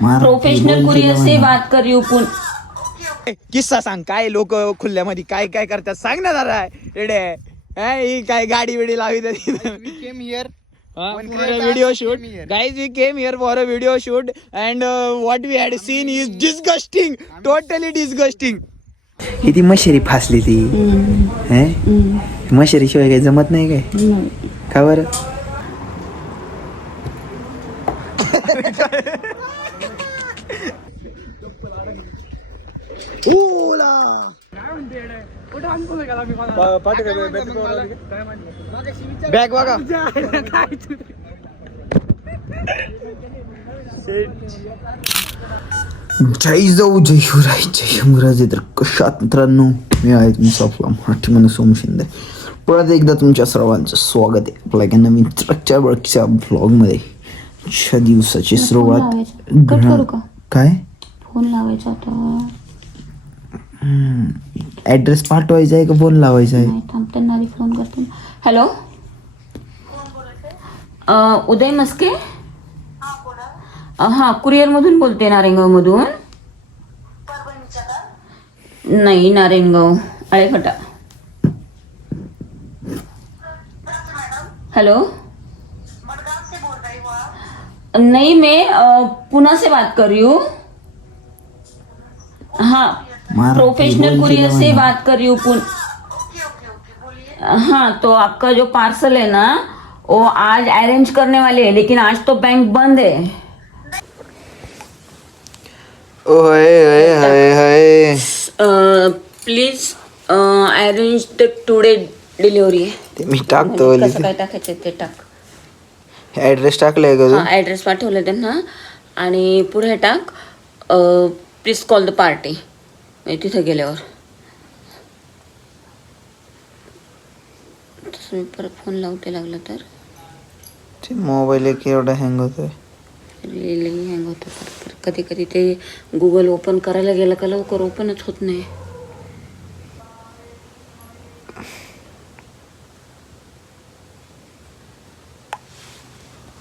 Professional courier से बात कर रही हूँ किस्सा सांग, काय लोक खुल्ल्यामध्ये काय काय करतात सांग ना जरा. रेडे ही काय गाडी बिडी लावी video shoot. Guys we came here for a video shoot and what we had seen is disgusting, totally disgusting. ही ती मशेरी फासली ती मशेरी शिवाय काही जमत नाही काय. का बरं? बॅग बघा. जय जाऊ जय शिवराय जय शंभूराजे. तर कशात मित्रांनो, मी आहे तुमचा आपला मराठी माणूस सोम शिंदे. परत एकदा तुमच्या सर्वांचं स्वागत आहे आपल्या एका नवीन ट्रकच्या बळकीच्या ब्लॉगमध्ये. च्या दिवसाची सुरुवात. काय फोन लावायचा होता. ऍड्रेस पाठवायचा आहे का फोन लावायचा आहे? त्यांना फोन करते. हॅलो, उदय मस्के. हा, कुरिअर मधून बोलते, नारायणगाव मधून. नाही, नारायणगाव आळेफाटा. हॅलो, नहीं मैं पुणे से बात कर रही हूँ. हाँ, प्रोफेशनल कुरियर से बात कर रही हूँ. हाँ, तो आपका जो पार्सल है ना, वो आज अरेंज करने वाले हैं, लेकिन आज तो बैंक बंद है. Please arrange the today delivery. मी टाकतो. कसं काय टाकायचं ते टाक. ऍड्रेस टाकलाय का? हा, ऍड्रेस पाठवलं त्यांना. आणि पुढे टाक, प्लीज कॉल द पार्टी. तिथे गेल्यावर मी परत फोन लावते लागला तर. मोबाईल एक एवढा हँग होतोय. हँग होतं. कधी कधी ते गुगल ओपन करायला गेलं का लवकर ओपनच होत नाही.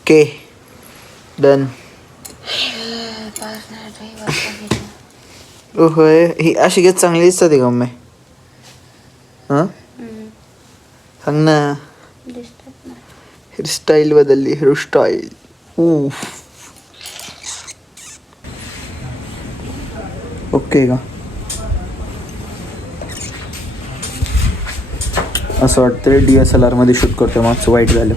Okay, done. होय, ही अशी घेत चांगली दिसते का मम्मी? हा, सांग ना. हेअरस्टाईल बदलली, हेअरस्टाईल. ओके का? असं वाटतं DSLR मध्ये शूट करतोय. मागचं वाईट झालं.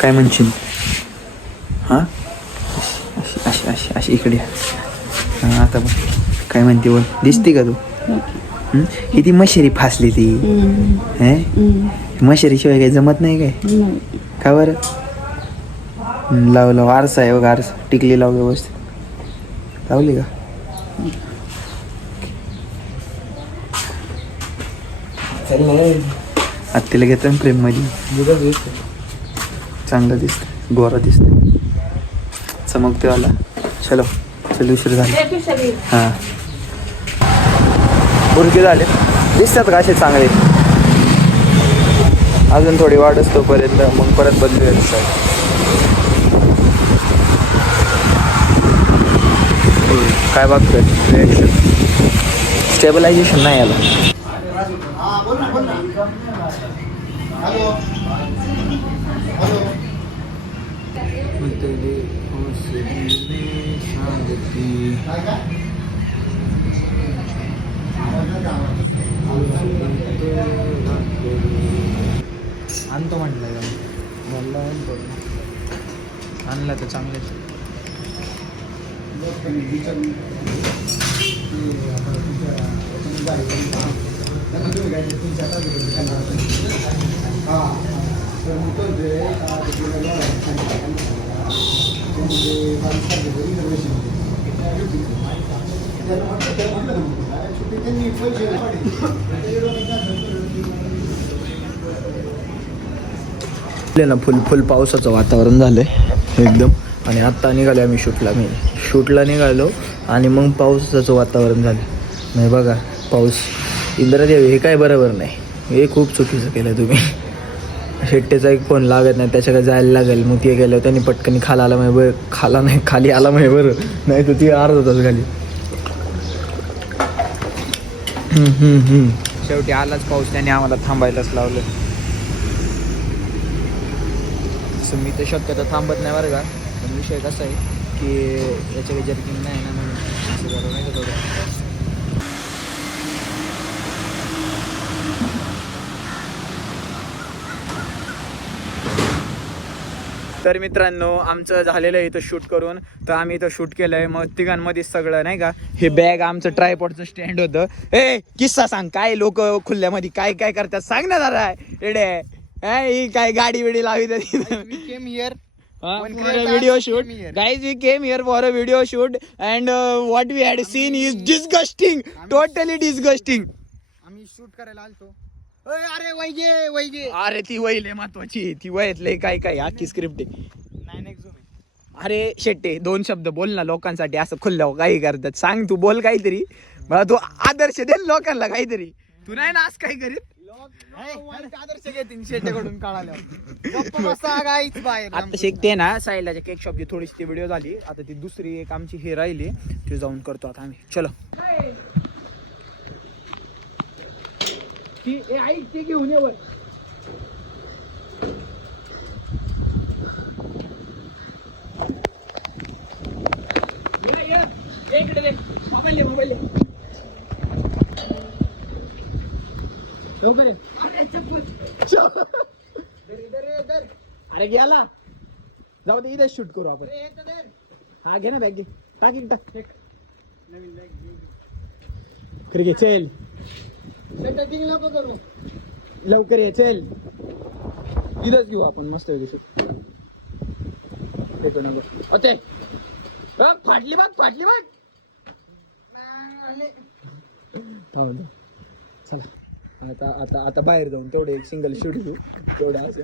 काय म्हणशील? हा, अशी अशी अशी अशी इकडे. हा, आता बघ काय म्हणते, बोल. दिसते का तू? ही ती मशेरी फासली ती मशेरी शिवाय काही जमत नाही काय. का बरं? लाव लाव. आरसा आहे बघ, आरसा. टिकली लाव व्यवस्थित. लावली का? आत्तीला घेतो ना प्रेम मध्ये. चांगलं दिसतं, गोरा दिसतं, चमकते वाला. चलो चल, उशीर झाला. हां, बुरके झाले दिसतात का असे चांगले. अजून थोडी वाढ असतो पर्यंत, मग परत बदलूया. काय बघतोय? रिॲक्शन, स्टेबलायझेशन नाही आलं. आणतो म्हटलं, आणला तर चांगलेच. ना फुल फुल पावसाचं वातावरण झालंय एकदम. आणि आत्ता निघालो आम्ही शूटला निघालो आणि मग पावसाचं वातावरण झालं. नाही बघा पाऊस. इंद्रदेव हे काय बरोबर नाही, हे खूप चुकीचं केलं तुम्ही. शेट्टेचा एक फोन लागत नाही, त्याच्याकडे जायला लागेल. मग ते गेलं त्यांनी पटकन खाला आला माहिती बरं, खाला नाही खाली आला माहिती बरं, नाही तर ती अर्धा तास खाली. शेवटी आलाच पाऊस, त्याने आम्हाला थांबायलाच लावलं. असं मी तर शक्यतो थांबत नाही बरं का, पण विषय कसा आहे की याच्या काही जर्किंग नाही ना, म्हणून असं झालं नाही का थोडं. तर मित्रांनो आमचं झालेलं आहे इथं शूट करून, तर आम्ही इथं शूट केलं आहे. मग तिघांमध्येच सगळं नाही का, हे बॅग आमचं ट्रायपॉडचं स्टँड होतं. ए किस्सा सांग, काय लोक खुल्ल्यामध्ये काय काय करतात सांग ना जरा. रेडे ही काय गाडी बिडी लावी video shoot. Guys we came here for a video shoot and what we had seen is disgusting, totally disgusting. आम्ही शूट करायला आलतो. अरे वैगे वैगे, अरे ती वैल आहे महत्वाची, ती वयातले काय काय आखी स्क्रिप्ट आहे. अरे शेट्टे 2 शब्द बोल ना लोकांसाठी, असं खुल्लं काही करतात. सांग तू, बोल काहीतरी, मला तू आदर्श दे ना लोकांना काहीतरी. तू नाही ना असं काही करीत. आदर्श घेतील शेट्याकडून काढायला. बाहेर आता शिकते ना साईलाच्या केक शॉपची थोडीशी ती व्हिडिओ झाली. आता ती दुसरी एक आमची हे राहिली, ती जाऊन करतो आता आम्ही. चलो ती ऐक ते घेऊन ये वर. मोबाईल अरे गेला, जाऊ दे इथेच शूट करू आपण. हा घे ना बॅग, घे टाक एक टाक. खरी घे, चल लवकर ये, चल इथंच घेऊ आपण मस्त शूट. होते फाटली बघ चला आता आता आता बाहेर जाऊन तेवढे एक सिंगल शूट घेऊ तेवढं असं.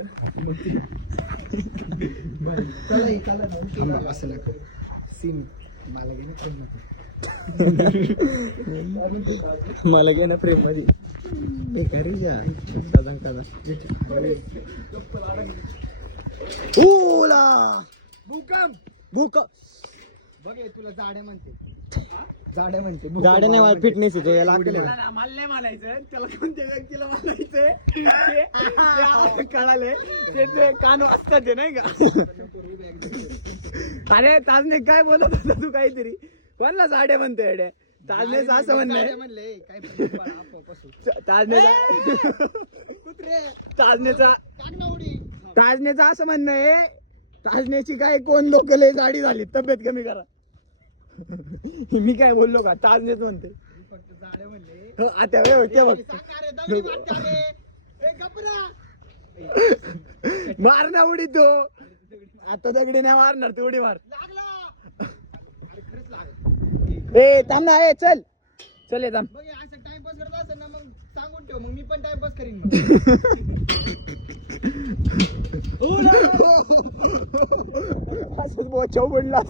असं नका सीन मला घे ना, मला घे ना फ्रेम मध्ये. बेकारी जा ओला भूकंप बघ तुला जाडे म्हणते, जाडे म्हणते. गाड्या नाही मला फिटनेस येतो याला. मला नाही म्हणायचं, त्याला कोणत्या व्यक्तीला म्हणायचं कळाले ते कान वाजतात ते नाही का. अरे ताजने काय बोलत होता तू काहीतरी, कोणला साडे म्हणतो येड्या. ताजनेच असं म्हणणं म्हणले काय ताजनेचा असं म्हणणं आहे, ताजनेची काय कोण लोक लय जाडी झाली, तब्येत कमी करा. मी काय बोललो का, ताजनेच म्हणते फक्त जाडे म्हणले. हो, आता ते बघ मार ना उडी तो. आता दगडी नाही मारणार, तू उडी मार. ए थांब ना, ए चल चल ये थांब. बघ असं टाइमपास करत असेल ना, मग सांगून ठेव, मग मी पण टाइमपास करीन. चौबडला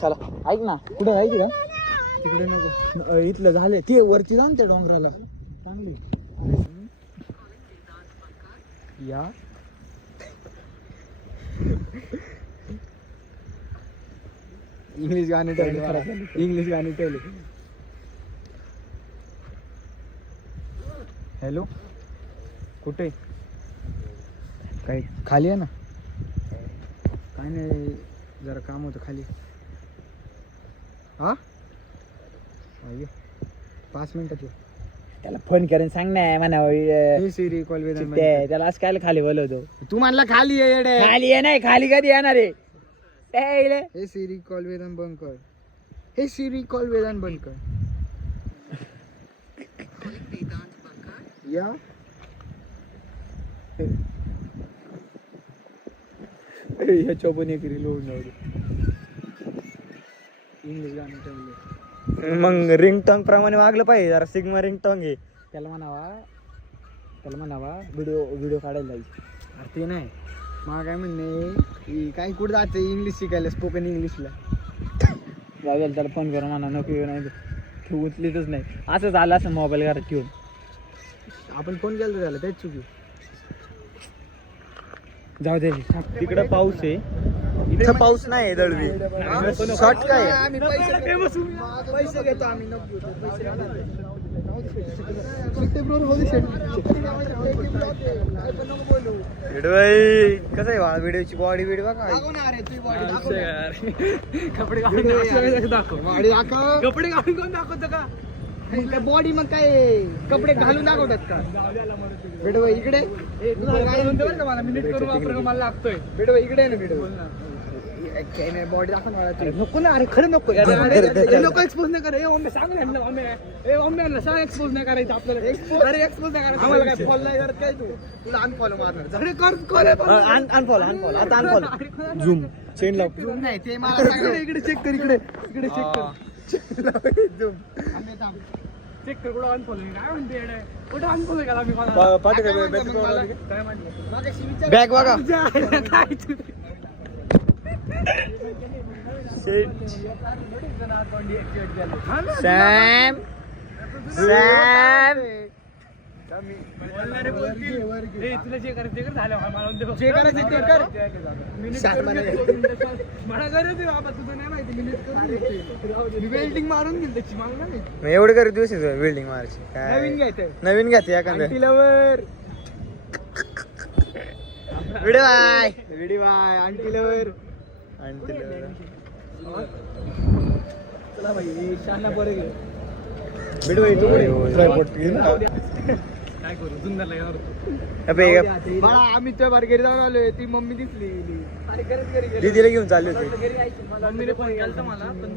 चला. ऐक ना, कुठं जायची का तिकडे नको, इथलं झाले ते वरती जाऊन त्या डोंगराला चांगली या. इंग्लिश गाणी ठेवले, इंग्लिश गाणी ठेवले. हॅलो कुठे काय खाली आहे ना. काय नाही जरा काम होतं खाली. हा 5 मिनिटात ये. त्याला फोन करून सांग ना म्हणा सिरी कॉल वेदान त्याला असं काय खाली बोलवतो. तू म्हणला खाली ये येडे. खाली आहे नाही, खाली कधी येणार आहे. हे सिरी कॉल वेदान बंद कर. हे सिरी कॉल वेदान बंद कर. या ह्याच्या पण एक रील होऊन जाऊ दे. इंग्लिश गाणी ठेवले. मग रिंगटोंग प्रमाणे वागलं पाहिजे जरा. सिग्मा रिंगटोंग आहे त्याला म्हणावा व्हिडिओ काढायला जायचं. अरे ते नाही, मला काय म्हणणे काय कुठं जायचं इंग्लिश शिकायला, स्पोकन इंग्लिशला. जाऊया त्याला फोन करून म्हणा नको नाही, तू उचलीतच नाही. असं झालं असं मोबाईल घरात ठेवून. आपण फोन केला त्याला तेच चुकी. जाऊ दे तिकडं पाऊस आहे, इथं पाऊस नाही दळवी. शॉर्ट काय आम्ही पैसे घेतो आम्ही कसं आहे बा व्हिडिओची बॉडी व्हिडिओ बघा. कपडे कपडे घालून कोण दाखवतो का बॉडी? मग काय कपडे घालून दाखवतात का? भेटवा इकडे मला मिनिट करून वापर मला लागतोय. भेटवा इकडे आहे ना भेटवा बॉडी दाखव मला. नको ना अरे खरं नको नको एक्सपोज नाही करे. सांग ना सांग एक्सपोज नाही करायचं आपल्याला. अरे एक्सपोज नाही करायचं आम्हाला. काय फॉलो नाही करत काय तू? तुला अनफॉलो मारणार. अरे कर अनफॉलो आता अनफॉलो झूम चेन लाव. झूम नाही ते मला इकडे चेक कर. इकडे चेक कर. झूम चेक कर कुठं अनफॉलो काय म्हणते कुठं अनफॉलो केला मी बॅग बघा काय सॅम तुला जे करायचं ते कर झालं जे करायचं ते कर. मला गरज आहे बाबा तुझं नाही माहिती. मी वेल्डिंग मारून गेली त्याची मला नाही. एवढे करू दिवस बिल्डिंग मारायची. नवीन घ्यायचं नवीन घ्यायचं एखादं लवर व्हिडिओ आहे. व्हिडिओ आहे आंटी लवर. चला भाई शाना बरं घे. व्हिडिओ काय करू जुन्नरला येणार बाळा. आम्ही त्या बार घरी जाऊन आलोय. ती मम्मी दिसली दीदीला घेऊन चालले होते. मम्मीने फोन केला मला पण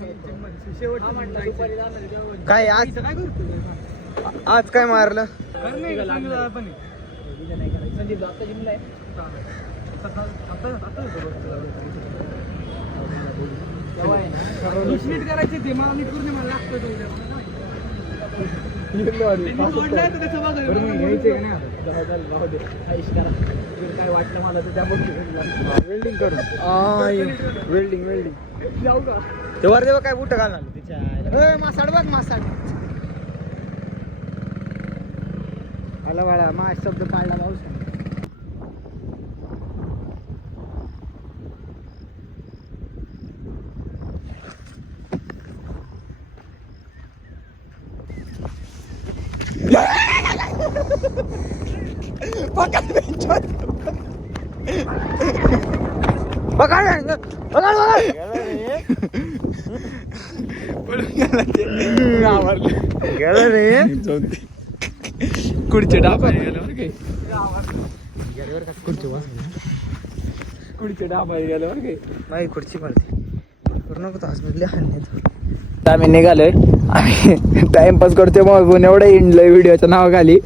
शेवट काय आज काय करतो आज काय मारलं? नीट करायचे ते मला नीट करून मला लागतं. काय वाटलं मला तर त्या वेल्डिंग करून वेल्डिंग जाऊ का ते वर देवा काय बुट घालणार तिच्या मासाड बघ मासाड आला बाळा. मा शब्द काढला पाऊस. कुडचे डाबा कुडचे डाबा गेल्यावर काय नाही खुर्ची पडते नको हॉस्पिटल. आम्ही निघालोय. आम्ही टाइमपास करतोय मग एवढं इंडलंय व्हिडिओच्या नावाखाली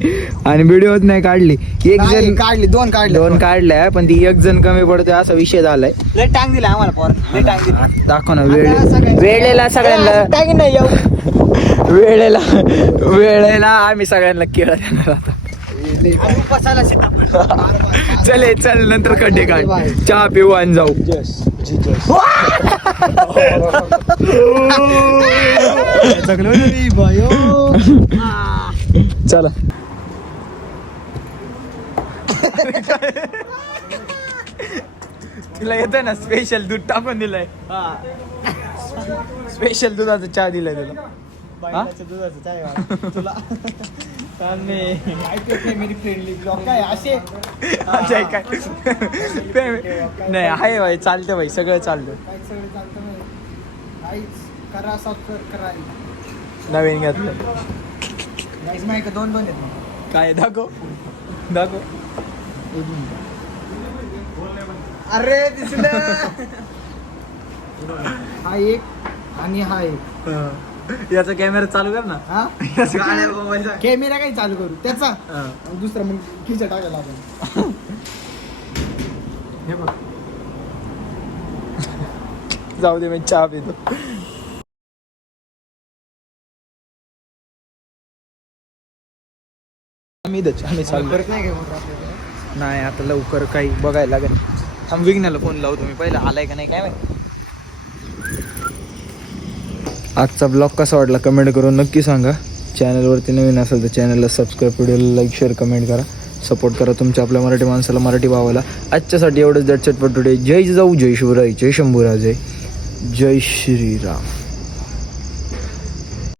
आणि व्हिडिओच नाही काढली. एक जण काढली दोन काढल्या पण ती एक जण कमी पडतोय असा विषय झालाय. लय टांग दिला आम्हाला पोर. लय टांग दिला. दाखव ना वेळेला सगळ्यांना टांग नाही वेळेला आम्ही सगळ्यांना केळं देणार आता. चल नंतर खड्डे काढ. चहा पिऊ आणि जाऊ. चला तिला येतोय ना स्पेशल दूध टाकून दिलंय. स्पेशल दुधाचा चहा दिलाय तुला. दुधाचं तुला मेरी फ्रेंडली ब्लॉग काय असे काय नाही आहे भाई. चालतं भाई सगळं चालतं. सगळं चालतं करा सबस्क्राईब करा. नवीन घेतलं माहिती दोन आहेत. काय दाखव अरे दिसलं. हा एक आणि हा एक. याचा कॅमेरा चालू कर ना. हा कॅमेरा काही चालू करू त्याचा दुसरा मग खिचा टाकायला आपण. हे बघ जाऊ दे मी चहा पितो. आम्ही चालू परत नाही नाही आता लवकर काही बघायला लागेल. थांब विघ्नाला फोन लावतो मी पहिला आलाय का नाही काय माहिती. आजचा ब्लॉग कसा वाटला कमेंट करून नक्की सांगा. चॅनलवरती नवीन असेल तर चॅनलला सबस्क्राईब, व्हिडिओला लाईक, शेअर, कमेंट करा. सपोर्ट करा तुमच्या आपल्या मराठी माणसाला, मराठी भावाला. आजच्यासाठी एवढंच. That's it for today. जय जिजाऊ, जय शिवराय, जय शंभूराजे, जय श्रीराम.